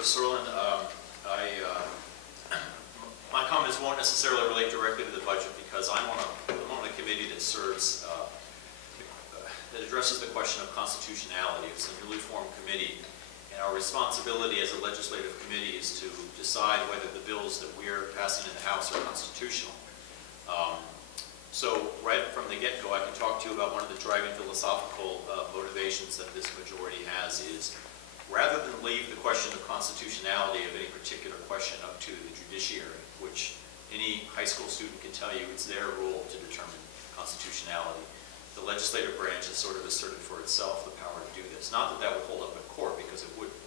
Chris Serlin. My comments won't necessarily relate directly to the budget because I'm on a committee that serves, that addresses the question of constitutionality. It's a newly formed committee, and our responsibility as a legislative committee is to decide whether the bills that we're passing in the House are constitutional. So right from the get-go, I can talk to you about one of the driving philosophical motivations that this majority has is, rather than leave the question of constitutionality of any particular question up to the judiciary, which any high school student can tell you it's their role to determine constitutionality, the legislative branch has sort of asserted for itself the power to do this. Not that that would hold up in court, because it wouldn't.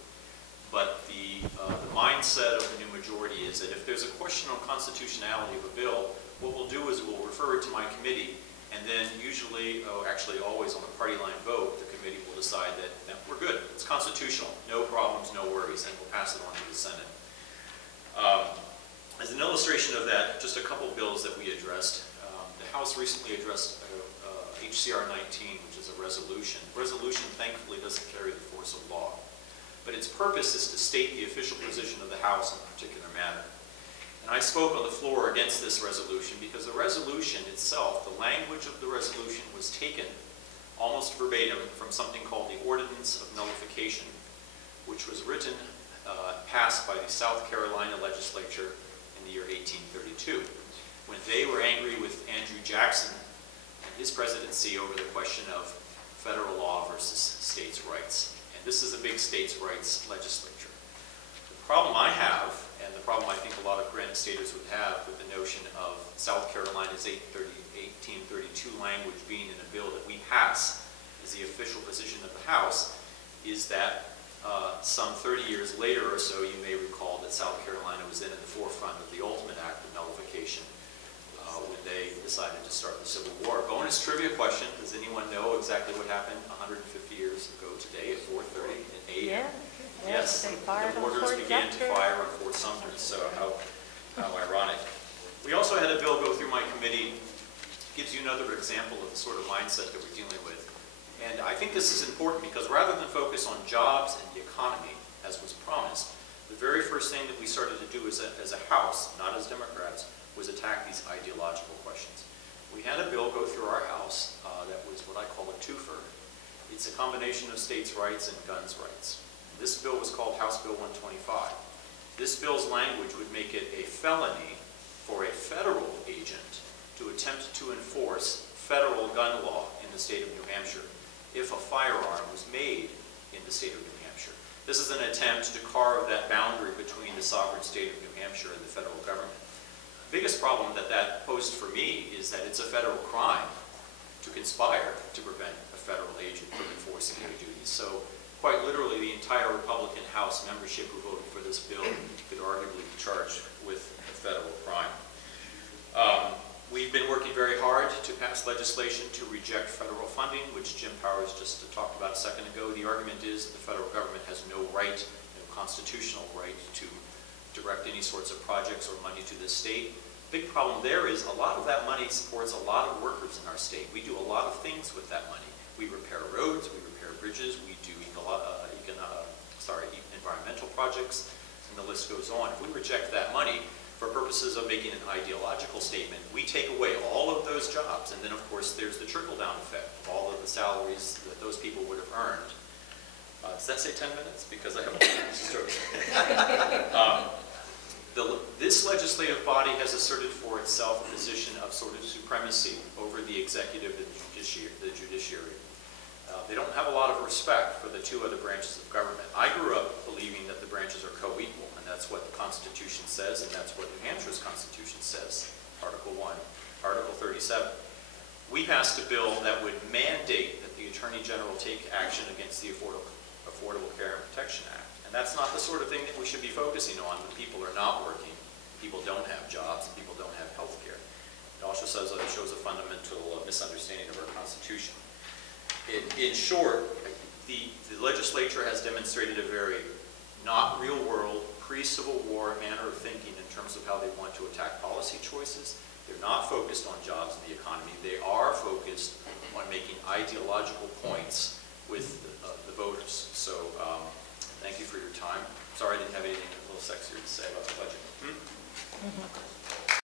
But the mindset of the new majority is that if there's a question on constitutionality of a bill, what we'll do is we'll refer it to my committee, and then usually, actually always on a party line vote, the committee will decide that we're good, it's constitutional, no problems, no worries, and we'll pass it on to the Senate. As an illustration of that, just a couple bills that we addressed. The House recently addressed HCR 19, which is a resolution. The resolution, thankfully, doesn't carry the force of law, but its purpose is to state the official position of the House on a particular matter. And I spoke on the floor against this resolution because the resolution itself, the language of the resolution, was taken almost verbatim from something called the Ordinance of Nullification, which was written, passed by the South Carolina legislature in the year 1832, when they were angry with Andrew Jackson and his presidency over the question of federal law versus states' rights. And this is a big states' rights legislature. The problem I have, and the problem I think a lot of Granite Staters would have with the notion of South Carolina's 1832 language being in a bill that we pass as the official position of the House, is that some 30 years later or so, you may recall that South Carolina was then in the forefront of the ultimate act of nullification when they decided to start the Civil War. Bonus trivia question, does anyone know exactly what happened 150 years ago today at 4:30 a.m.? Yeah. Yes, the borders began to fire on Fort Sumter, so how ironic. We also had a bill go through my committee, gives you another example of the sort of mindset that we're dealing with. And I think this is important because rather than focus on jobs and the economy, as was promised, the very first thing that we started to do as a House, not as Democrats, was attack these ideological questions. We had a bill go through our House that was what I call a twofer. It's a combination of states' rights and guns rights. This bill was called House Bill 125. This bill's language would make it a felony for a federal agent to attempt to enforce federal gun law in the state of New Hampshire if a firearm was made in the state of New Hampshire. This is an attempt to carve that boundary between the sovereign state of New Hampshire and the federal government. The biggest problem that posed for me is that it's a federal crime to conspire to prevent a federal agent from enforcing their duties. So quite literally, the entire Republican House membership who voted for this bill could arguably be charged with a federal crime. We've been working very hard to pass legislation to reject federal funding, which Jim Powers just talked about a second ago. The argument is that the federal government has no right, no constitutional right to direct any sorts of projects or money to the state. Big problem there is a lot of that money supports a lot of workers in our state. We do a lot of things with that money. We repair roads, we repair bridges, we do environmental projects, and the list goes on. If we reject that money for purposes of making an ideological statement, we take away all of those jobs, and then of course there's the trickle-down effect of all of the salaries that those people would have earned. Does that say 10 minutes? Because I have a this legislative body has asserted for itself a position of sort of supremacy over the executive and the judiciary. They don't have a lot of respect for the two other branches of government. I grew up believing that the branches are co-equal, and that's what the Constitution says, and that's what New Hampshire's Constitution says, Article 1, Article 37. We passed a bill that would mandate that the Attorney General take action against the Affordable Care and Protection Act. And that's not the sort of thing that we should be focusing on when people are not working, people don't have jobs, and people don't have health care. It also says that it shows a fundamental misunderstanding of our Constitution. In short, the legislature has demonstrated a very not real-world, pre-Civil War manner of thinking in terms of how they want to attack policy choices. They're not focused on jobs and the economy. They are focused on making ideological points with the voters. So thank you for your time. Sorry I didn't have anything a little sexier to say about the budget.